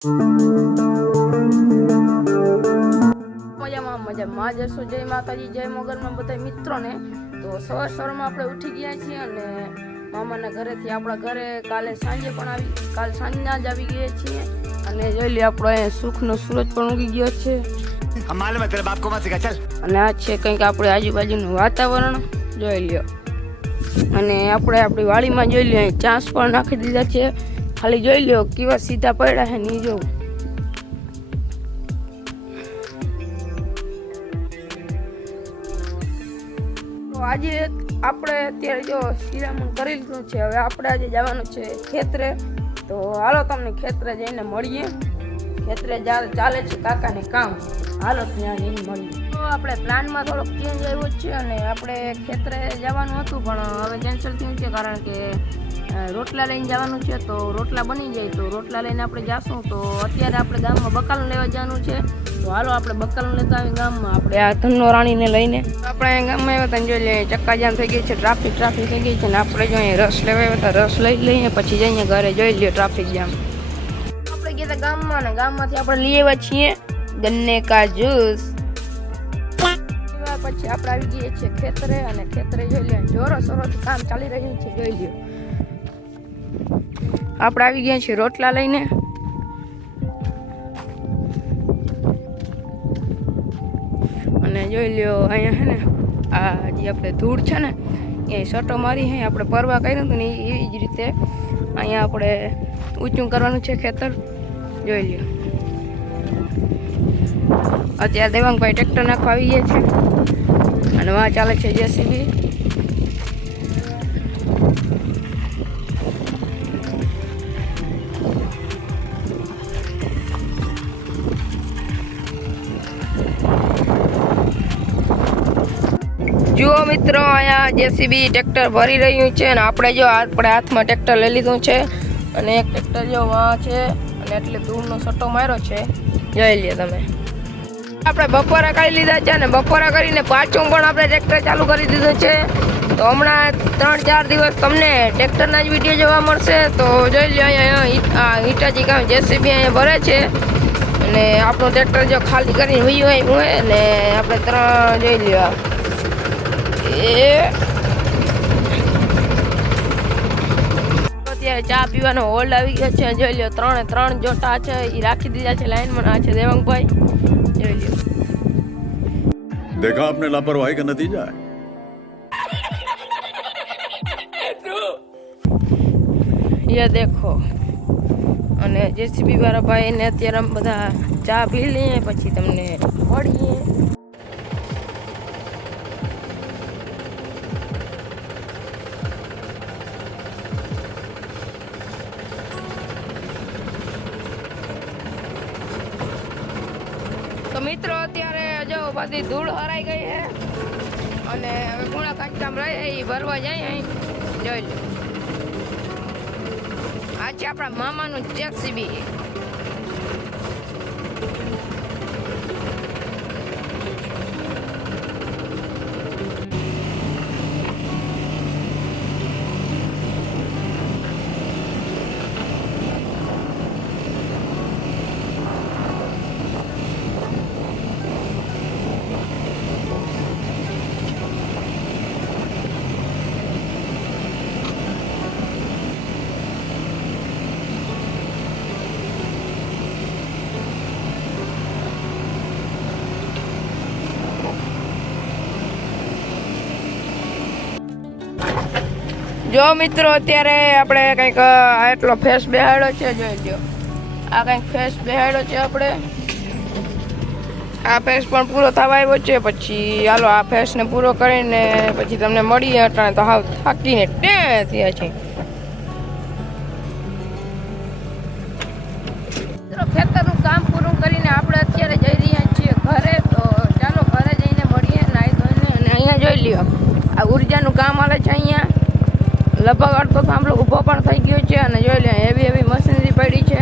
મજામાં જશો. જય માતાજી, જય મોગલમાં બધા મિત્રોને. તો સવારમાં આપણે ઉઠી ગયા છીએ અને મામાના ઘરેથી આપણા ઘરે કાલ સાંજના જ આવી ગયા છીએ. અને જોઈ લે આપણો સુખનો સૂરજ પણ ઉગી ગયો છે. અને આ છે કંઈક આપણે આજુબાજુનું વાતાવરણ જોઈ લ્યો. અને આપણે આપણી વાડીમાં જોઈ લ્યો ચાંસ પણ નાખી દીધા છે. ખાલી જોઈ લ્યો કેવા સીધા પડ્યા છે નહીં જોવું. આજે આપણે અત્યારે જો શિરામણ કરી લીધું છે. હવે આપણે આજે જવાનું છે ખેતરે. તો હાલો તમને ખેતરે જઈને મળીએ. ખેતરે ચાલે છે કાકાને કામ. હાલો ત્યાં જઈને મળીએ. તો આપણે પ્લાનમાં થોડોક ચેન્જ આવ્યો છે અને આપણે ખેતરે જવાનું હતું પણ હવે કેન્સલ થયું છે કારણ કે રોટલા લઈને જવાનું છે. તો રોટલા બની જાય તો રોટલા લઈને આપણે જાશું. તો અત્યારે આપણે ગામમાં બકાલું લેવા જવાનું છે. તો હાલો આપણે બકાલું લેતા આવી ગામમાં. આપણે આ ધનનો રાણીને લઈને આપણે ગામમાં આવ્યા હતા. જોઈ લઈએ ચક્કાજામ થઈ ગઈ છે, ટ્રાફિક થઈ ગઈ છે. ને આપણે જો અહીંયા રસ લેવા આવ્યા હતા, રસ લઈ લઈએ પછી જઈએ ઘરે. જોઈ લઈએ ટ્રાફિક જામ. આપણે ગયા હતા ગામમાં ને ગામમાંથી આપણે લઈ આવ્યા છીએ ગન્ને કા જ્યુસ. પછી આપણે આવી ગઈએ છીએ ખેતરે અને ખેતરે જોઈ લઈએ જોરો સોરોથી કામ ચાલી રહ્યું છે. જોઈ લ્યો આપણે આવી ગયા છીએ રોટલા લઈને. અને જોઈ લ્યો અહીંયા છે ને આ જે આપણે ધૂળ છે ને એ સટો મારી છે. આપણે પરવા કર્યું હતું ને એવી જ રીતે અહીંયા આપણે ઊંચું કરવાનું છે ખેતર. જોઈ લ્યો અત્યારે દેવાંગભાઈ ટ્રેક્ટર નાખવા આવી ગયા છે અને વાં ચાલે છે જેસીબી. જુઓ મિત્રો અહીંયા જેસીબી ટ્રેક્ટર ભરી રહ્યું છે અને આપણે હાથમાં ટ્રેક્ટર લઈ લીધું છે અને એક ટ્રેક્ટર જો વાં છે અને એટલે ધૂળનો સટ્ટો માર્યો છે. જોઈ લે તમે. આપણે બપોરા કરી લીધા છે અને બપોરા કરીને પાછું પણ આપણે ટ્રેક્ટર ચાલુ કરી દીધું છે. તો હમણાં 3-4 દિવસ તમને ટ્રેક્ટરના જ વિડીયો જોવા મળશે. તો જોઈ લો અહીંયા હિટાચી કામ જેસીબી અહીંયા ભરે છે અને આપણું ટ્રેક્ટર જો ખાલી કરીને વયું હોય અને આપણે 3 જોઈ લ્યો અત્યારે ચા પીવાનો હોલ્ડ આવી ગયો છે. જોઈ લ્યો 3 જોટા છે એ રાખી દીધા છે લાઈનમાં. આ છે દેવાંગભાઈ. જોઈ લ્યો. देखा आपने लापरवाही का नतीजा है. ये देखो. અને જેસીબી વાળા ભાઈ ને અત્યારે બધા ચા પી લઈએ પછી તમને મળીએ. તો મિત્રો અત્યારે જો બધી ધૂળ હરાઈ ગઈ છે અને હવે કુણા કાચકામ રહે એ ભરવા જાય અહીં. જોઈ લો આ છે આપણા મામાનું જેસીબી. જો મિત્રો અત્યારે આપણે કંઈક એટલો ફેસ બેહાડ્યો છે. જોઈ લો આ કંઈક ફેસ બેહાડ્યો છે આપણે. આ ફેસ પણ પૂરો થવા આવ્યો છે. પછી હાલો આ ફેસને પૂરો કરીને પછી તમને મળીએ. અટાણે તો હાવ થાકીને થયા છે. ખેતરનું કામ પૂરું કરીને આપણે અત્યારે જઈ રહ્યા છીએ ઘરે. તો ચાલો ઘરે જઈને મળીએ નાહી ધોઈને. અને અહીંયા જોઈ લ્યો આ ઉર્જાનું કામ હાલે છે. અહીંયા લગભગ અડધો થાંભલો ઊભો પણ થઈ ગયો છે અને જોઈ લે એવી મશીનરી પડી છે.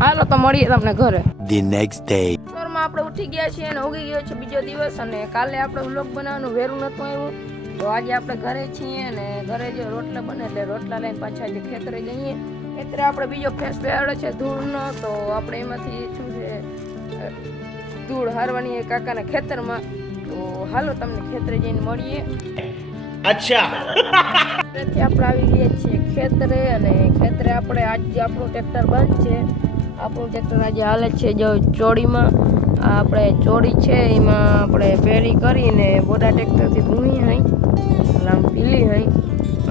હાલો તો મળીએ તમને ઘરે. The next day. સવારમાં આપણે ઉઠી ગયા છીએ અને ઉગી ગયો છે બીજો દિવસ અને કાલે આપણે વ્લોગ બનાવવાનું વેરું નહોતું આવ્યું તો આજે આપણે ઘરે છીએ અને ઘરે જો રોટલા બને એટલે રોટલા લઈને પાછા જે ખેતરે જઈએ. ખેતરે આપણે બીજો ફેસ બેહાડે છે ધૂળનો, તો આપણે એમાંથી શું છે ધૂળ હારવાની કાકાના ખેતરમાં. તો હાલો તમને ખેતરે જઈને મળીએ. અચ્છા તેથી આપણે આવી ગયા છીએ ખેતરે, અને ખેતરે આપણે આજે આપણું ટ્રેક્ટર બંધ છે. આપણું ટ્રેક્ટર આજે હાલે છે જો ચોડીમાં. આ આપણે ચોડી છે એમાં આપણે ફેરી કરીને બોડા ટ્રેક્ટરથી ભૂંગી હોય એટલે આમ પીલી હોય.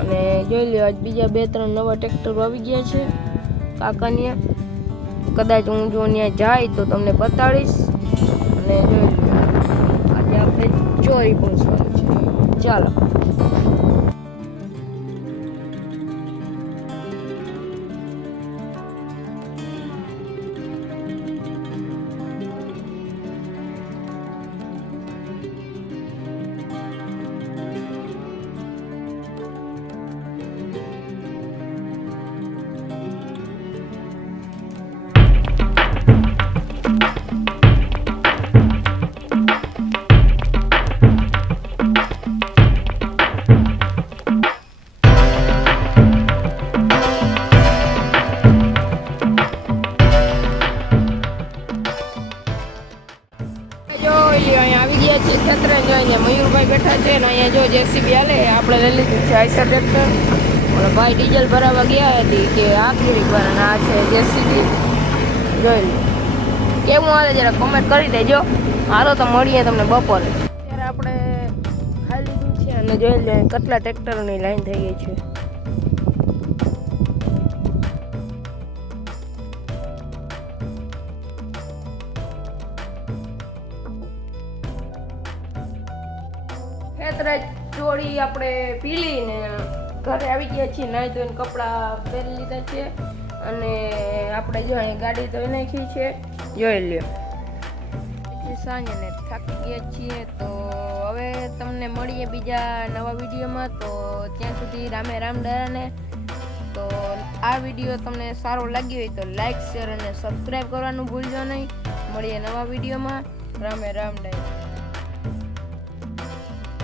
અને જોઈ લો આજ બીજા 2-3 નવા ટ્રેક્ટરો આવી ગયા છે કાકાની. કદાચ હું જો ત્યાં જાય તો તમને બતાડીશ. અને જોઈ લો આજે આપણે ચોરી પહોંચવાનું છે. ચાલો. અહીંયા આવી ગયા છે ખેતરે. જો અહીંયા મયુરભાઈ બેઠા છે ને અહીંયા જો જેસીબી હાલે. આપણે લઈ લીધું છે આઈસર ટ્રેક્ટર. ઓલા ભાઈ ડીઝલ ભરાવા ગયા હતી કે આખરી ભરાને આ છે જેસીબી. જોઈ લો કેવું હાલે જરા કમેન્ટ કરી દેજો. હાલો તો મળીએ તમને બપોરે. અત્યારે આપણે ખાઈ લીધું છે અને જોઈ લો કેટલા ટ્રેક્ટરોની લાઈન થઈ ગઈ છે. ખેતરે ચોળી આપણે પીલી ને ઘરે આવી ગયા છીએ. નાહી ધોઈને કપડાં પહેરી લીધા છે અને આપણે જો અહીં ગાડી ધોઈ નાખી છે. જોઈ લ્યો સાંજે ને થાકી ગયા છીએ. તો હવે તમને મળીએ બીજા નવા વિડીયોમાં. તો ત્યાં સુધી રામે રામ ડરાને. તો આ વિડીયો તમને સારો લાગ્યો હોય તો લાઈક શેર અને સબસ્ક્રાઈબ કરવાનું ભૂલજો નહીં. મળીએ નવા વિડીયોમાં. રામે રામ ડરા.